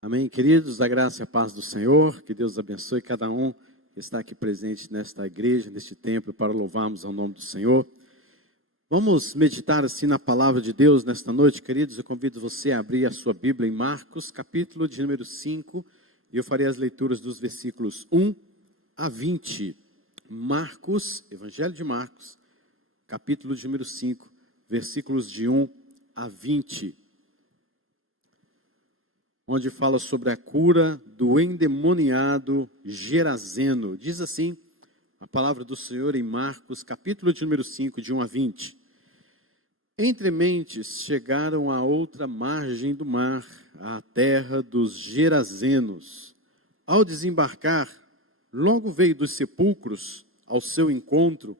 Amém, queridos, a graça e a paz do Senhor, que Deus abençoe cada um que está aqui presente nesta igreja, neste templo, para louvarmos ao nome do Senhor. Vamos meditar assim na palavra de Deus nesta noite, queridos. Eu convido você a abrir a sua Bíblia em Marcos, capítulo de número 5, e eu farei as leituras dos versículos 1 a 20. Marcos, Evangelho de Marcos, capítulo de número 5, versículos de 1 a 20. Onde fala sobre a cura do endemoniado Gerazeno. Diz assim a palavra do Senhor em Marcos, capítulo de número 5, de 1 a 20. Entre mentes chegaram à outra margem do mar, à terra dos Gerazenos. Ao desembarcar, logo veio dos sepulcros ao seu encontro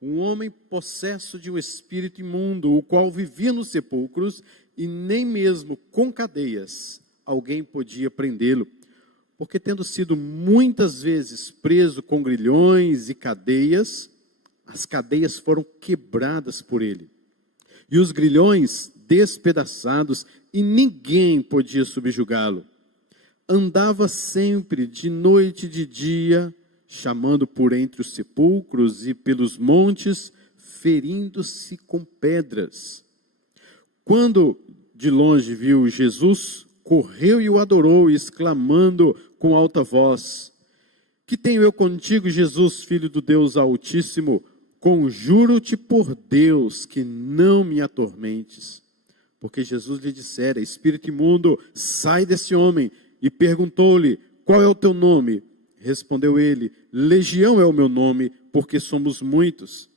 um homem possesso de um espírito imundo, o qual vivia nos sepulcros e nem mesmo com cadeias alguém podia prendê-lo, porque tendo sido muitas vezes preso com grilhões e cadeias, as cadeias foram quebradas por ele, e os grilhões despedaçados, e ninguém podia subjugá-lo. Andava sempre, de noite e de dia, chamando por entre os sepulcros e pelos montes, ferindo-se com pedras. Quando de longe viu Jesus, correu e o adorou, exclamando com alta voz: Que tenho eu contigo, Jesus, Filho do Deus Altíssimo? Conjuro-te por Deus que não me atormentes. Porque Jesus lhe dissera: Espírito imundo, sai desse homem. E perguntou-lhe: Qual é o teu nome? Respondeu ele: Legião é o meu nome, porque somos muitos.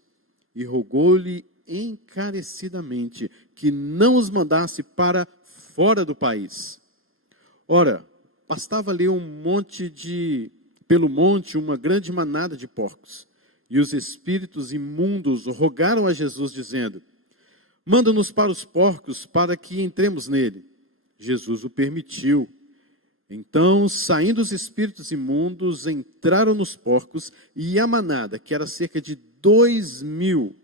E rogou-lhe encarecidamente que não os mandasse para fora do país. Ora, pastava ali pelo monte uma grande manada de porcos, e os espíritos imundos rogaram a Jesus, dizendo: Manda-nos para os porcos, para que entremos nele. Jesus o permitiu. Então, saindo os espíritos imundos, entraram nos porcos, e a manada, que era cerca de 2.000,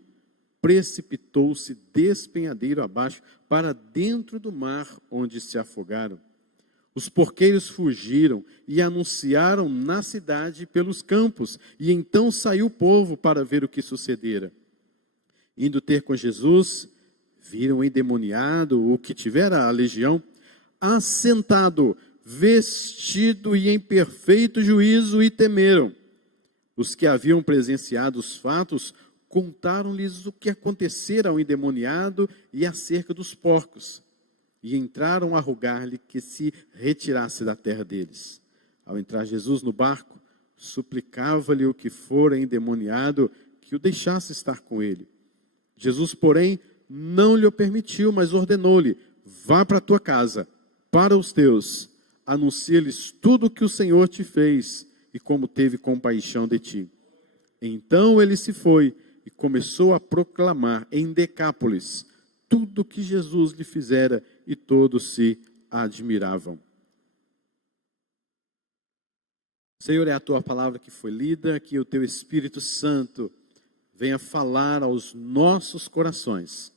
precipitou-se despenhadeiro abaixo para dentro do mar, onde se afogaram. Os porqueiros fugiram e anunciaram na cidade pelos campos, e então saiu o povo para ver o que sucedera. Indo ter com Jesus, viram o endemoniado, o que tivera a legião, assentado, vestido e em perfeito juízo, e temeram. Os que haviam presenciado os fatos contaram-lhes o que acontecera ao endemoniado e acerca dos porcos, e entraram a rogar-lhe que se retirasse da terra deles. Ao entrar Jesus no barco, suplicava-lhe o que fora endemoniado que o deixasse estar com ele. Jesus, porém, não lhe o permitiu, mas ordenou-lhe: Vá para a tua casa, para os teus, anuncia-lhes tudo o que o Senhor te fez e como teve compaixão de ti. Então ele se foi e começou a proclamar em Decápolis tudo o que Jesus lhe fizera, e todos se admiravam. Senhor, é a tua palavra que foi lida, que o teu Espírito Santo venha falar aos nossos corações.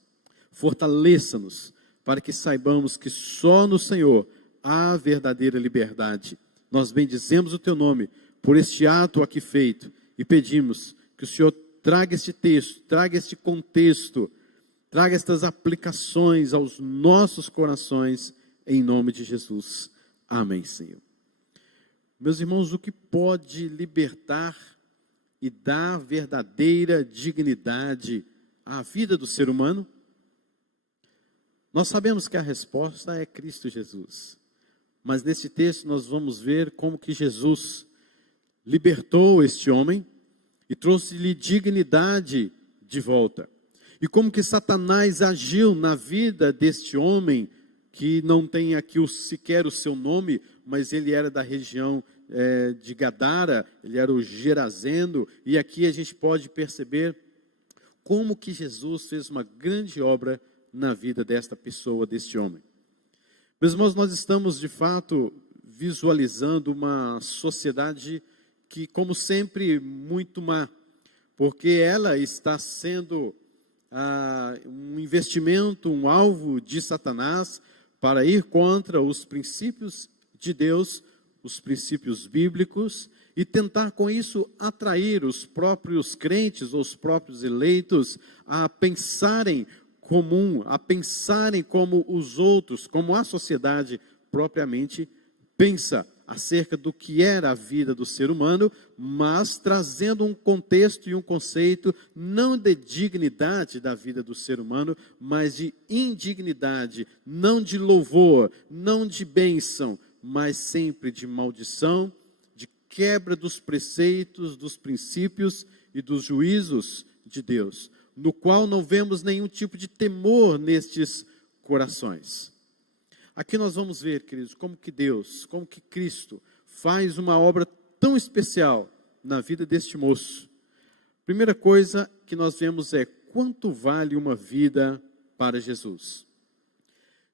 Fortaleça-nos para que saibamos que só no Senhor há verdadeira liberdade. Nós bendizemos o teu nome por este ato aqui feito e pedimos que o Senhor traga este texto, traga este contexto, traga estas aplicações aos nossos corações, em nome de Jesus. Amém, Senhor. Meus irmãos, o que pode libertar e dar verdadeira dignidade à vida do ser humano? Nós sabemos que a resposta é Cristo Jesus. Mas nesse texto nós vamos ver como que Jesus libertou este homem e trouxe-lhe dignidade de volta. E como que Satanás agiu na vida deste homem, que não tem aqui sequer o seu nome, mas ele era da região de Gadara, ele era o Gerazeno, e aqui a gente pode perceber como que Jesus fez uma grande obra na vida desta pessoa, deste homem. Meus irmãos, nós estamos de fato visualizando uma sociedade que, como sempre, muito má, porque ela está sendo um investimento, um alvo de Satanás para ir contra os princípios de Deus, os princípios bíblicos, e tentar com isso atrair os próprios crentes, ou os próprios eleitos, a pensarem comum, a pensarem como os outros, como a sociedade propriamente pensa acerca do que era a vida do ser humano, mas trazendo um contexto e um conceito não de dignidade da vida do ser humano, mas de indignidade, não de louvor, não de bênção, mas sempre de maldição, de quebra dos preceitos, dos princípios e dos juízos de Deus, no qual não vemos nenhum tipo de temor nestes corações. Aqui nós vamos ver, queridos, como que Deus, como que Cristo faz uma obra tão especial na vida deste moço. Primeira coisa que nós vemos é quanto vale uma vida para Jesus.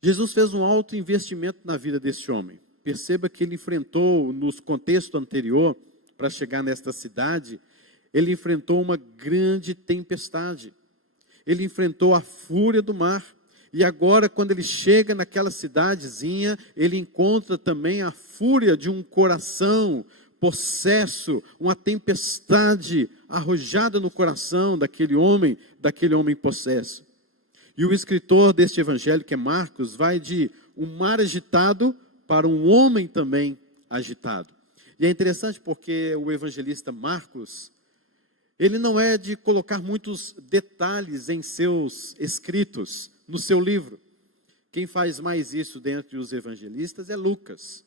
Jesus fez um alto investimento na vida deste homem. Perceba que ele enfrentou, no contexto anterior, para chegar nesta cidade, ele enfrentou uma grande tempestade. Ele enfrentou a fúria do mar. E agora, quando ele chega naquela cidadezinha, ele encontra também a fúria de um coração possesso, uma tempestade arrojada no coração daquele homem possesso. E o escritor deste evangelho, que é Marcos, vai de um mar agitado para um homem também agitado. E é interessante porque o evangelista Marcos, ele não é de colocar muitos detalhes em seus escritos, no seu livro. Quem faz mais isso dentre os evangelistas é Lucas.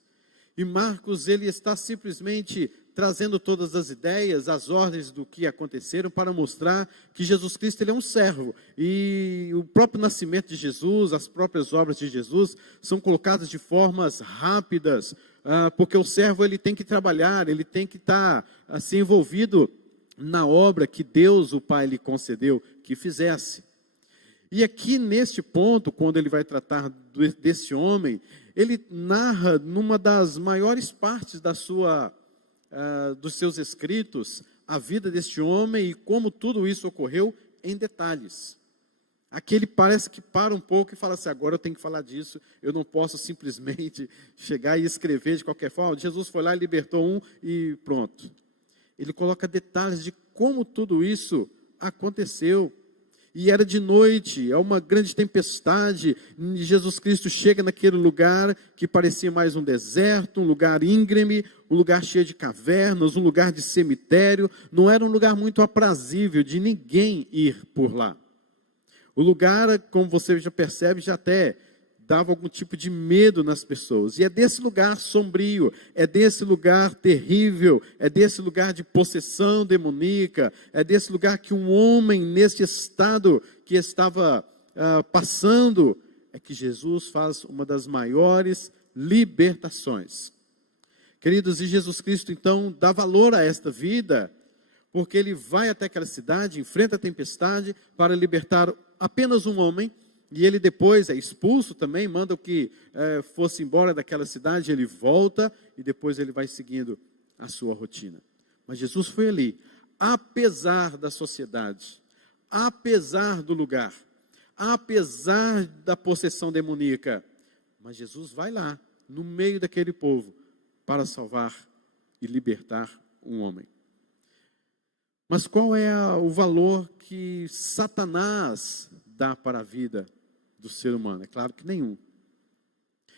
E Marcos, ele está simplesmente trazendo todas as ideias, as ordens do que aconteceram para mostrar que Jesus Cristo ele é um servo. E o próprio nascimento de Jesus, as próprias obras de Jesus são colocadas de formas rápidas, porque o servo ele tem que trabalhar, ele tem que estar assim, envolvido na obra que Deus, o Pai, lhe concedeu que fizesse. E aqui neste ponto, quando ele vai tratar desse homem, ele narra numa das maiores partes dos seus escritos, a vida deste homem e como tudo isso ocorreu em detalhes. Aqui ele parece que para um pouco e fala assim, agora eu tenho que falar disso, eu não posso simplesmente chegar e escrever de qualquer forma. Jesus foi lá e libertou um e pronto. Ele coloca detalhes de como tudo isso aconteceu. E era de noite, é uma grande tempestade, e Jesus Cristo chega naquele lugar que parecia mais um deserto, um lugar íngreme, um lugar cheio de cavernas, um lugar de cemitério, não era um lugar muito aprazível de ninguém ir por lá. O lugar, como você já percebe, já até dava algum tipo de medo nas pessoas. E é desse lugar sombrio, é desse lugar terrível, é desse lugar de possessão demoníaca, é desse lugar que um homem nesse estado que estava passando, é que Jesus faz uma das maiores libertações. Queridos, e Jesus Cristo então dá valor a esta vida, porque ele vai até aquela cidade, enfrenta a tempestade para libertar apenas um homem. E ele depois é expulso também, manda que fosse embora daquela cidade, ele volta e depois ele vai seguindo a sua rotina. Mas Jesus foi ali, apesar da sociedade, apesar do lugar, apesar da possessão demoníaca, mas Jesus vai lá, no meio daquele povo, para salvar e libertar um homem. Mas qual é o valor que Satanás dá para a vida do ser humano? É claro que nenhum.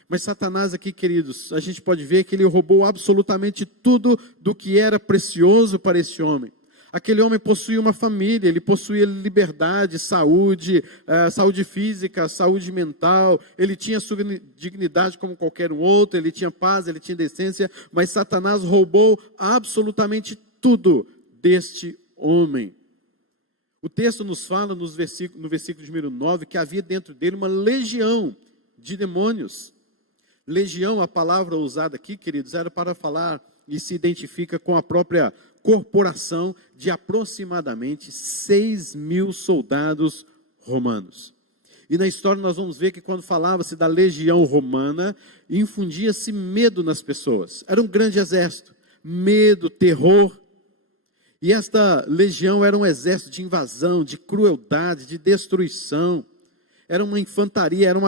Mas Satanás aqui, queridos, a gente pode ver que ele roubou absolutamente tudo do que era precioso para esse homem. Aquele homem possuía uma família, ele possuía liberdade, saúde, saúde física, saúde mental, ele tinha sua dignidade como qualquer um outro, ele tinha paz, ele tinha decência, mas Satanás roubou absolutamente tudo deste homem. O texto nos fala no versículo de número 9, que havia dentro dele uma legião de demônios. Legião, a palavra usada aqui, queridos, era para falar e se identifica com a própria corporação de aproximadamente 6.000 soldados romanos. E na história nós vamos ver que quando falava-se da legião romana, infundia-se medo nas pessoas. Era um grande exército, medo, terror. E esta legião era um exército de invasão, de crueldade, de destruição. Era uma infantaria, era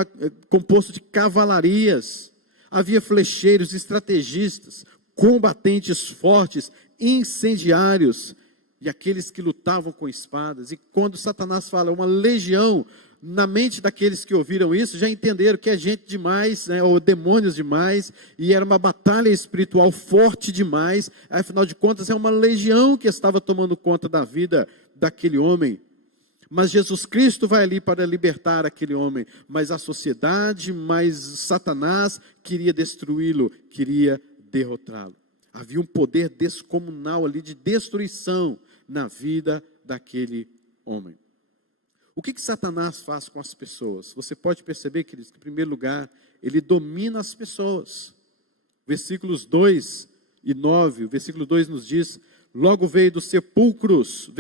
composto de cavalarias. Havia flecheiros, estrategistas, combatentes fortes, incendiários e aqueles que lutavam com espadas. E quando Satanás fala uma legião, na mente daqueles que ouviram isso, já entenderam que é gente demais, né, ou demônios demais, e era uma batalha espiritual forte demais. Afinal de contas, é uma legião que estava tomando conta da vida daquele homem. Mas Jesus Cristo vai ali para libertar aquele homem. Mas a sociedade, mas Satanás queria destruí-lo, queria derrotá-lo. Havia um poder descomunal ali de destruição na vida daquele homem. O que Satanás faz com as pessoas? Você pode perceber, queridos, que em primeiro lugar, ele domina as pessoas. Versículos 2 e 9, o versículo 2 nos diz: logo veio dos sepulcros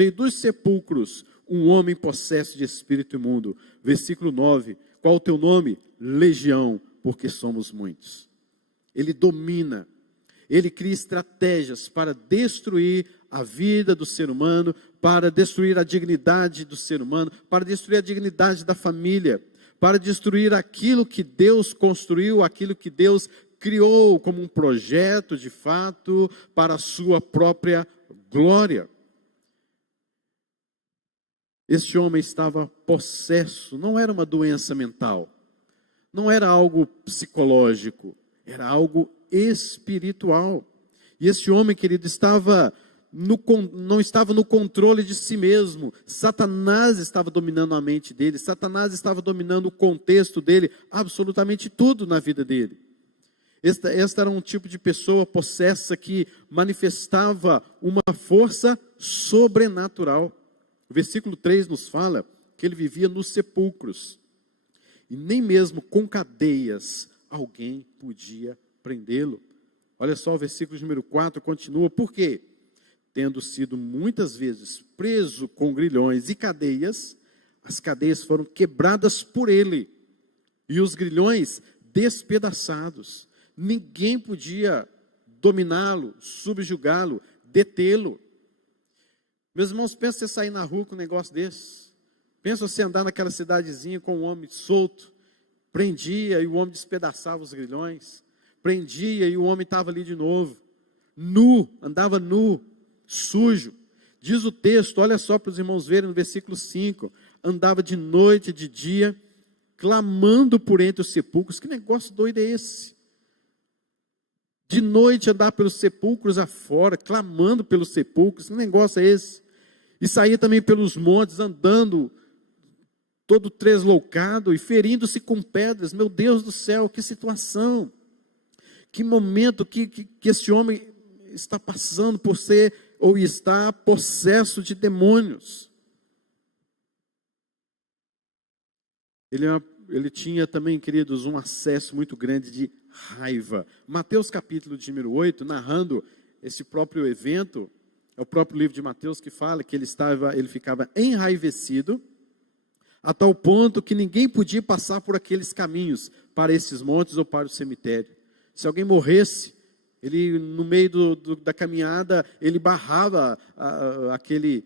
um homem possesso de espírito imundo. Versículo 9, qual o teu nome? Legião, porque somos muitos. Ele domina, ele cria estratégias para destruir a vida do ser humano, para destruir a dignidade do ser humano, para destruir a dignidade da família, para destruir aquilo que Deus construiu, aquilo que Deus criou como um projeto de fato para a sua própria glória. Este homem estava possesso, não era uma doença mental, não era algo psicológico, era algo espiritual. E esse homem, querido, não estava no controle de si mesmo. Satanás estava dominando a mente dele, Satanás estava dominando o contexto dele, absolutamente tudo na vida dele. Esta era um tipo de pessoa possessa que manifestava uma força sobrenatural. O versículo 3 nos fala que ele vivia nos sepulcros, e nem mesmo com cadeias alguém podia prendê-lo. Olha só, o versículo número 4 continua: por quê? Tendo sido muitas vezes preso com grilhões e cadeias, as cadeias foram quebradas por ele, e os grilhões despedaçados. Ninguém podia dominá-lo, subjugá-lo, detê-lo. Meus irmãos, pensa você sair na rua com um negócio desse. Pensa você andar naquela cidadezinha com um homem solto, prendia e o homem despedaçava os grilhões, prendia e o homem estava ali de novo, nu, andava nu, sujo. Diz o texto, olha só para os irmãos verem no versículo 5, andava de noite e de dia, clamando por entre os sepulcros. Que negócio doido é esse? De noite andar pelos sepulcros afora, clamando pelos sepulcros, que negócio é esse? E saía também pelos montes, andando, todo tresloucado e ferindo-se com pedras. Meu Deus do céu, que situação! Que momento que esse homem está passando por ser, ou está possesso de demônios. Ele tinha também, queridos, um acesso muito grande de raiva. Mateus capítulo de número 8, narrando esse próprio evento, é o próprio livro de Mateus que fala que ele ficava enraivecido, a tal ponto que ninguém podia passar por aqueles caminhos, para esses montes ou para o cemitério. Se alguém morresse, ele no meio da caminhada, ele barrava aquele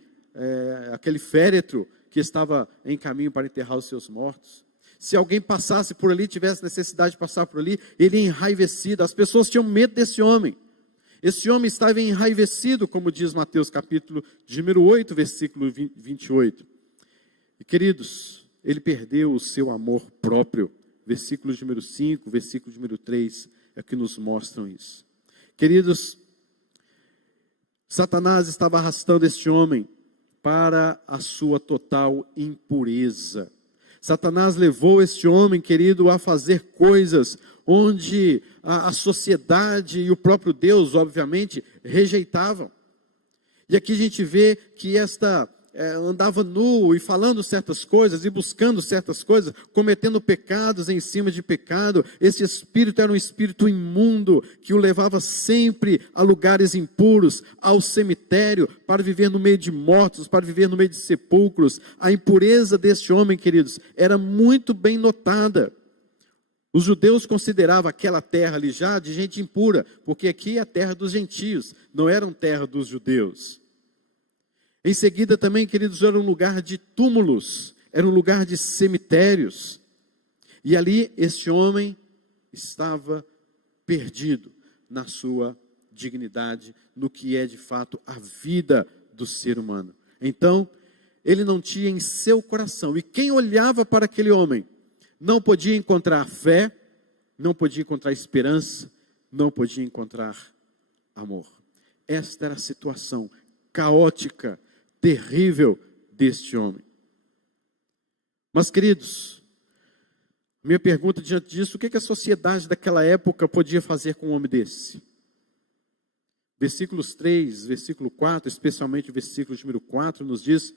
féretro que estava em caminho para enterrar os seus mortos. Se alguém passasse por ali, tivesse necessidade de passar por ali, ele enraivecido. As pessoas tinham medo desse homem. Esse homem estava enraivecido, como diz Mateus capítulo de número 8, versículo 28. E queridos, ele perdeu o seu amor próprio. Versículo de número 5, versículo de número 3, é que nos mostram isso. Queridos, Satanás estava arrastando este homem para a sua total impureza. Satanás levou este homem, querido, a fazer coisas onde a sociedade e o próprio Deus, obviamente, rejeitavam. E aqui a gente vê que andava nu e falando certas coisas e buscando certas coisas, cometendo pecados em cima de pecado. Esse espírito era um espírito imundo que o levava sempre a lugares impuros, ao cemitério, para viver no meio de mortos, para viver no meio de sepulcros. A impureza deste homem, queridos, era muito bem notada. Os judeus consideravam aquela terra ali já de gente impura, porque aqui é a terra dos gentios, não era uma terra dos judeus. Em seguida também, queridos, era um lugar de túmulos, era um lugar de cemitérios. E ali este homem estava perdido na sua dignidade, no que é de fato a vida do ser humano. Então, ele não tinha em seu coração, e quem olhava para aquele homem não podia encontrar fé, não podia encontrar esperança, não podia encontrar amor. Esta era a situação caótica, terrível deste homem. Mas, queridos, minha pergunta diante disso: o que a sociedade daquela época podia fazer com um homem desse? Versículos 3, versículo 4, especialmente o versículo número 4, nos diz: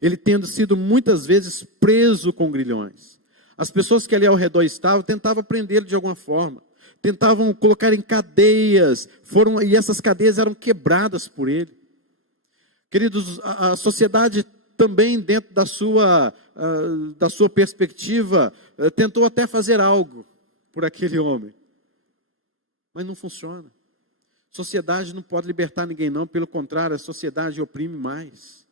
ele tendo sido muitas vezes preso com grilhões. As pessoas que ali ao redor estavam tentavam prendê-lo de alguma forma, tentavam colocar em cadeias, e essas cadeias eram quebradas por ele. Queridos, a sociedade também, dentro da sua perspectiva, tentou até fazer algo por aquele homem, mas não funciona. Sociedade não pode libertar ninguém não, pelo contrário, a sociedade oprime mais.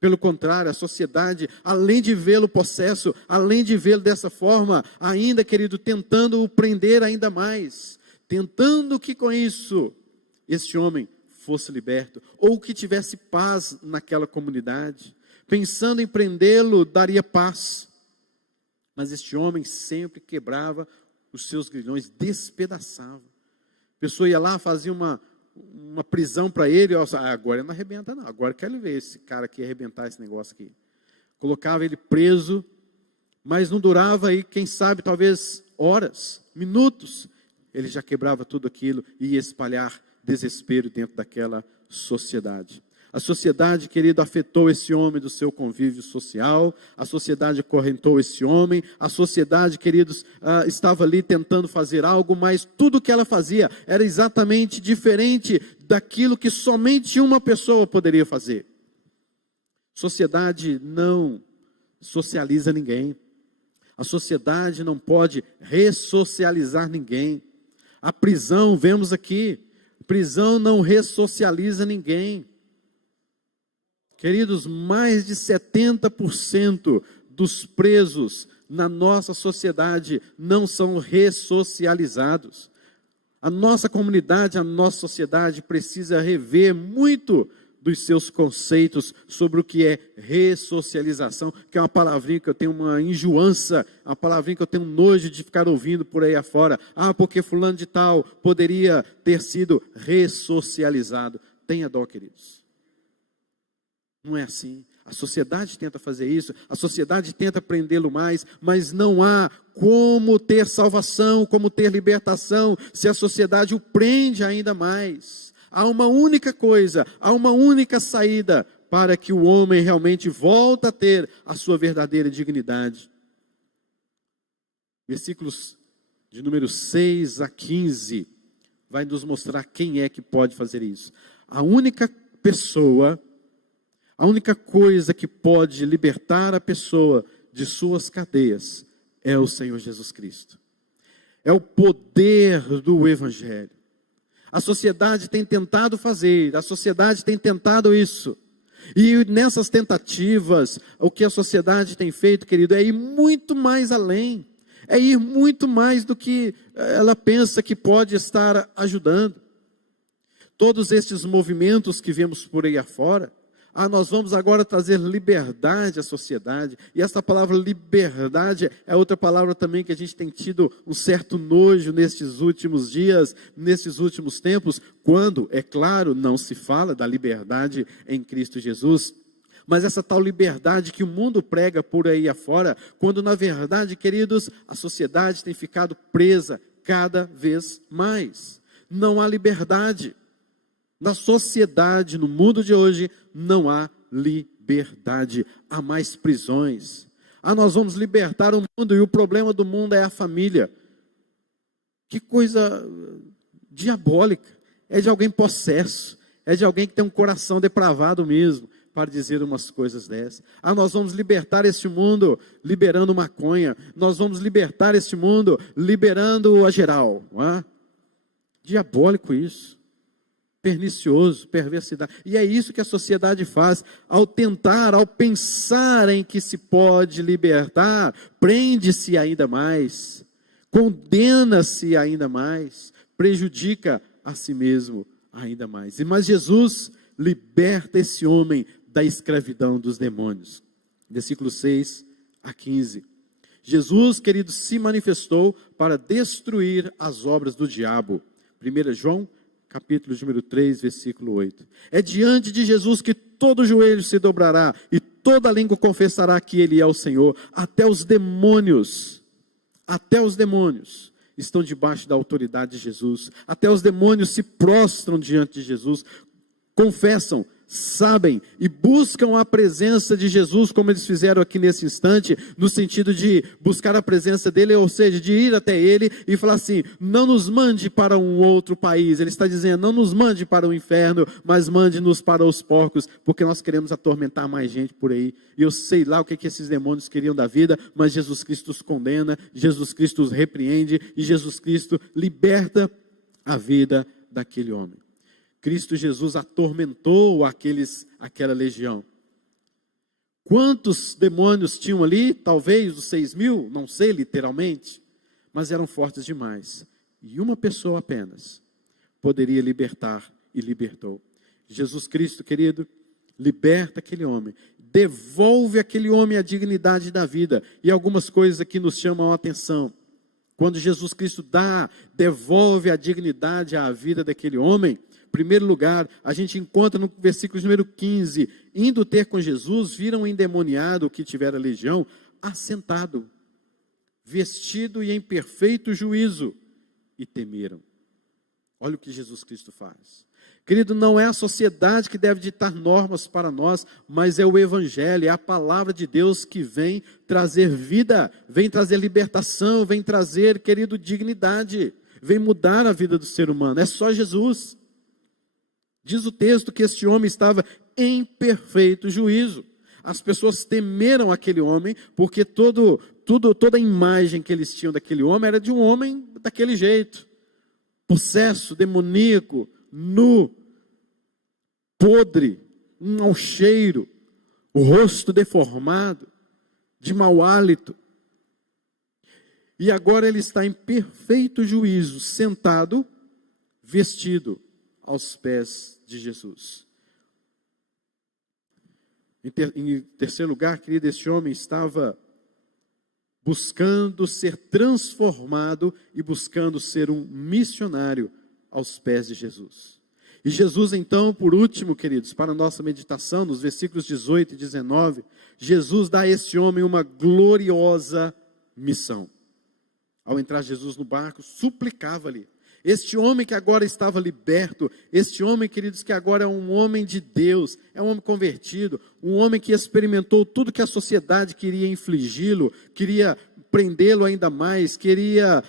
Pelo contrário, a sociedade, além de vê-lo possesso, além de vê-lo dessa forma, ainda, querido, tentando o prender ainda mais, tentando que com isso, este homem fosse liberto, ou que tivesse paz naquela comunidade, pensando em prendê-lo, daria paz. Mas este homem sempre quebrava os seus grilhões, despedaçava. A pessoa ia lá, fazia uma prisão para ele, agora ele não arrebenta não, agora quero ver esse cara aqui arrebentar esse negócio aqui. Colocava ele preso, mas não durava aí, quem sabe, talvez horas, minutos, ele já quebrava tudo aquilo e ia espalhar desespero dentro daquela sociedade. A sociedade, querido, afetou esse homem do seu convívio social, a sociedade acorrentou esse homem, a sociedade, queridos, estava ali tentando fazer algo, mas tudo que ela fazia era exatamente diferente daquilo que somente uma pessoa poderia fazer. Sociedade não socializa ninguém, a sociedade não pode ressocializar ninguém. A prisão, vemos aqui, prisão não ressocializa ninguém. Queridos, mais de 70% dos presos na nossa sociedade não são ressocializados. A nossa comunidade, a nossa sociedade precisa rever muito dos seus conceitos sobre o que é ressocialização, que é uma palavrinha que eu tenho uma enjoança, uma palavrinha que eu tenho nojo de ficar ouvindo por aí afora. Porque fulano de tal poderia ter sido ressocializado. Tenha dó, queridos. Não é assim. A sociedade tenta fazer isso, a sociedade tenta prendê-lo mais, mas não há como ter salvação, como ter libertação, se a sociedade o prende ainda mais. Há uma única coisa, há uma única saída para que o homem realmente volte a ter a sua verdadeira dignidade. Versículos de número 6 a 15 vai nos mostrar quem é que pode fazer isso. A única pessoa, a única coisa que pode libertar a pessoa de suas cadeias é o Senhor Jesus Cristo. É o poder do Evangelho. A sociedade tem tentado fazer, a sociedade tem tentado isso. E nessas tentativas, o que a sociedade tem feito, querido, é ir muito mais além. É ir muito mais do que ela pensa que pode estar ajudando. Todos estes movimentos que vemos por aí afora, nós vamos agora trazer liberdade à sociedade. E essa palavra liberdade é outra palavra também que a gente tem tido um certo nojo nestes últimos dias, nesses últimos tempos, quando, é claro, não se fala da liberdade em Cristo Jesus. Mas essa tal liberdade que o mundo prega por aí afora, quando na verdade, queridos, a sociedade tem ficado presa cada vez mais. Não há liberdade. Na sociedade, no mundo de hoje, não há liberdade, há mais prisões. Nós vamos libertar o mundo e o problema do mundo é a família. Que coisa diabólica, é de alguém possesso, é de alguém que tem um coração depravado mesmo, para dizer umas coisas dessas. Nós vamos libertar este mundo liberando maconha, nós vamos libertar este mundo liberando a geral. Diabólico isso. Pernicioso, perversidade. E é isso que a sociedade faz, ao pensar em que se pode libertar, prende-se ainda mais, condena-se ainda mais, prejudica a si mesmo ainda mais. Mas Jesus liberta esse homem da escravidão dos demônios. Versículo 6 a 15. Jesus, querido, se manifestou para destruir as obras do diabo. 1 João, capítulo número 3, versículo 8. É diante de Jesus que todo joelho se dobrará e toda língua confessará que Ele é o Senhor. Até os demônios estão debaixo da autoridade de Jesus. Até os demônios se prostram diante de Jesus, confessam, sabem e buscam a presença de Jesus, como eles fizeram aqui nesse instante, no sentido de buscar a presença dele, ou seja, de ir até ele e falar assim: não nos mande para um outro país. Ele está dizendo: não nos mande para o inferno, mas mande-nos para os porcos, porque nós queremos atormentar mais gente por aí. E eu sei lá o que esses demônios queriam da vida, mas Jesus Cristo os condena, Jesus Cristo os repreende e Jesus Cristo liberta a vida daquele homem. Cristo Jesus atormentou aquela legião. Quantos demônios tinham ali? Talvez os 6.000, não sei literalmente, mas eram fortes demais. E uma pessoa apenas poderia libertar e libertou. Jesus Cristo, querido, liberta aquele homem, devolve aquele homem a dignidade da vida. E algumas coisas aqui nos chamam a atenção. Quando Jesus Cristo devolve a dignidade à vida daquele homem, em primeiro lugar, a gente encontra no versículo número 15, indo ter com Jesus, viram um endemoniado que tivera legião, assentado, vestido e em perfeito juízo, e temeram. Olha o que Jesus Cristo faz. Querido, não é a sociedade que deve ditar normas para nós, mas é o Evangelho, é a palavra de Deus que vem trazer vida, vem trazer libertação, vem trazer, querido, dignidade, vem mudar a vida do ser humano. É só Jesus. Diz o texto que este homem estava em perfeito juízo. As pessoas temeram aquele homem, porque toda a imagem que eles tinham daquele homem era de um homem daquele jeito. Possesso, demoníaco, nu, podre, um mau cheiro, o rosto deformado, de mau hálito. E agora ele está em perfeito juízo, sentado, vestido aos pés de Jesus. Em terceiro lugar, querido, este homem estava buscando ser transformado e buscando ser um missionário aos pés de Jesus. E Jesus então, por último, queridos, para a nossa meditação, nos versículos 18 e 19, Jesus dá a este homem uma gloriosa missão. Ao entrar Jesus no barco, suplicava-lhe. Este homem que agora estava liberto, este homem, queridos, que agora é um homem de Deus, é um homem convertido, um homem que experimentou tudo que a sociedade queria infligi-lo, queria prendê-lo ainda mais, queria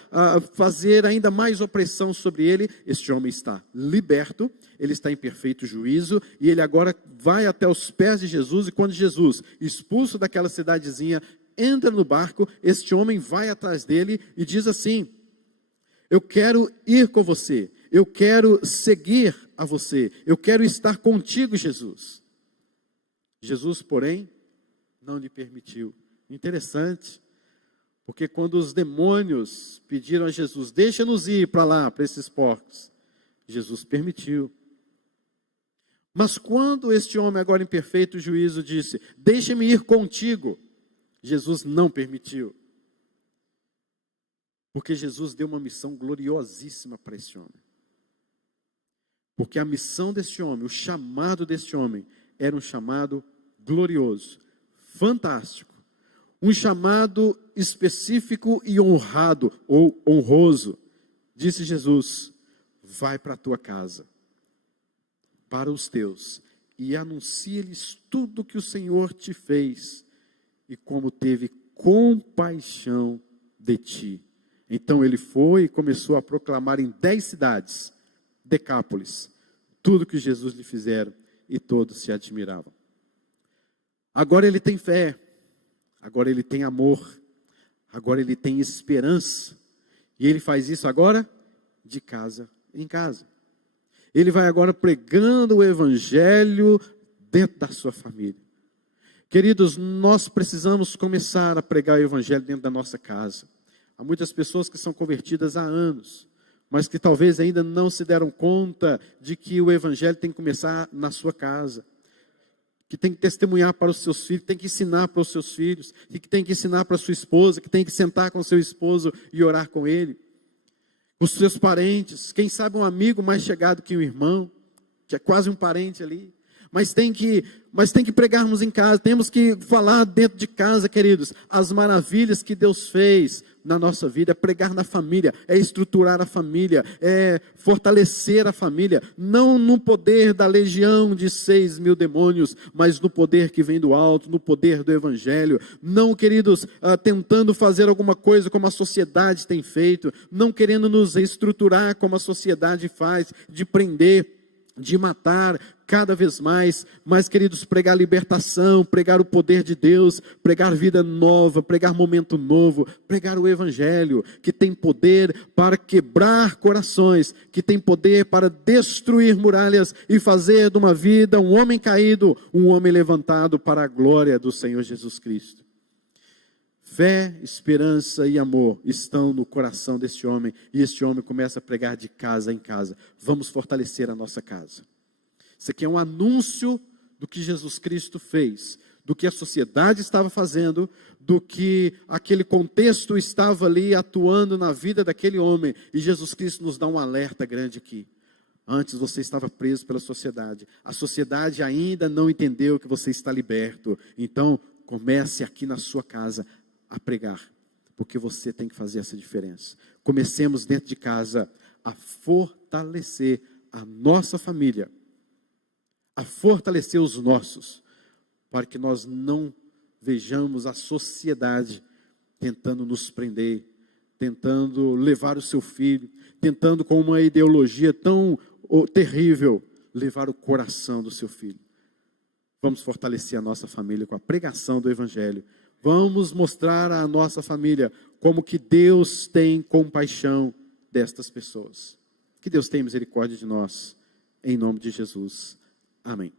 fazer ainda mais opressão sobre ele. Este homem está liberto, ele está em perfeito juízo, e ele agora vai até os pés de Jesus, e quando Jesus, expulso daquela cidadezinha, entra no barco, este homem vai atrás dele e diz assim: eu quero ir com você, eu quero seguir a você, eu quero estar contigo, Jesus. Jesus, porém, não lhe permitiu. Interessante, porque quando os demônios pediram a Jesus: deixa-nos ir para lá, para esses porcos, Jesus permitiu. Mas quando este homem, agora em perfeito juízo, disse: deixa-me ir contigo, Jesus não permitiu. Porque Jesus deu uma missão gloriosíssima para esse homem. Porque a missão deste homem, o chamado deste homem, era um chamado glorioso, fantástico. Um chamado específico e honrado, ou honroso. Disse Jesus: vai para a tua casa, para os teus, e anuncia-lhes tudo que o Senhor te fez, e como teve compaixão de ti. Então ele foi e começou a proclamar em 10 cidades, Decápolis, tudo que Jesus lhe fizeram, e todos se admiravam. Agora ele tem fé, agora ele tem amor, agora ele tem esperança, e ele faz isso agora de casa em casa. Ele vai agora pregando o Evangelho dentro da sua família. Queridos, nós precisamos começar a pregar o Evangelho dentro da nossa casa. Há muitas pessoas que são convertidas há anos, mas que talvez ainda não se deram conta de que o evangelho tem que começar na sua casa, que tem que testemunhar para os seus filhos, que tem que ensinar para os seus filhos, e que tem que ensinar para a sua esposa, que tem que sentar com o seu esposo e orar com ele, os seus parentes, quem sabe um amigo mais chegado que um irmão, que é quase um parente ali, mas tem que pregarmos em casa, temos que falar dentro de casa, queridos, as maravilhas que Deus fez na nossa vida, é pregar na família, é estruturar a família, é fortalecer a família, não no poder da legião de 6.000 demônios, mas no poder que vem do alto, no poder do evangelho, não, queridos, tentando fazer alguma coisa como a sociedade tem feito, não querendo nos estruturar como a sociedade faz, de prender, de matar cada vez mais, mas, queridos, pregar libertação, pregar o poder de Deus, pregar vida nova, pregar momento novo, pregar o evangelho, que tem poder para quebrar corações, que tem poder para destruir muralhas e fazer de uma vida um homem caído, um homem levantado para a glória do Senhor Jesus Cristo. Fé, esperança e amor estão no coração deste homem, e este homem começa a pregar de casa em casa. Vamos fortalecer a nossa casa. Isso aqui é um anúncio do que Jesus Cristo fez, do que a sociedade estava fazendo, do que aquele contexto estava ali atuando na vida daquele homem, e Jesus Cristo nos dá um alerta grande aqui. Antes você estava preso pela sociedade, a sociedade ainda não entendeu que você está liberto, então comece aqui na sua casa a pregar, porque você tem que fazer essa diferença. Comecemos dentro de casa a fortalecer a nossa família, a fortalecer os nossos, para que nós não vejamos a sociedade tentando nos prender, tentando levar o seu filho, tentando com uma ideologia tão terrível, levar o coração do seu filho. Vamos fortalecer a nossa família com a pregação do evangelho. Vamos mostrar à nossa família como que Deus tem compaixão destas pessoas. Que Deus tenha misericórdia de nós, em nome de Jesus. Amém.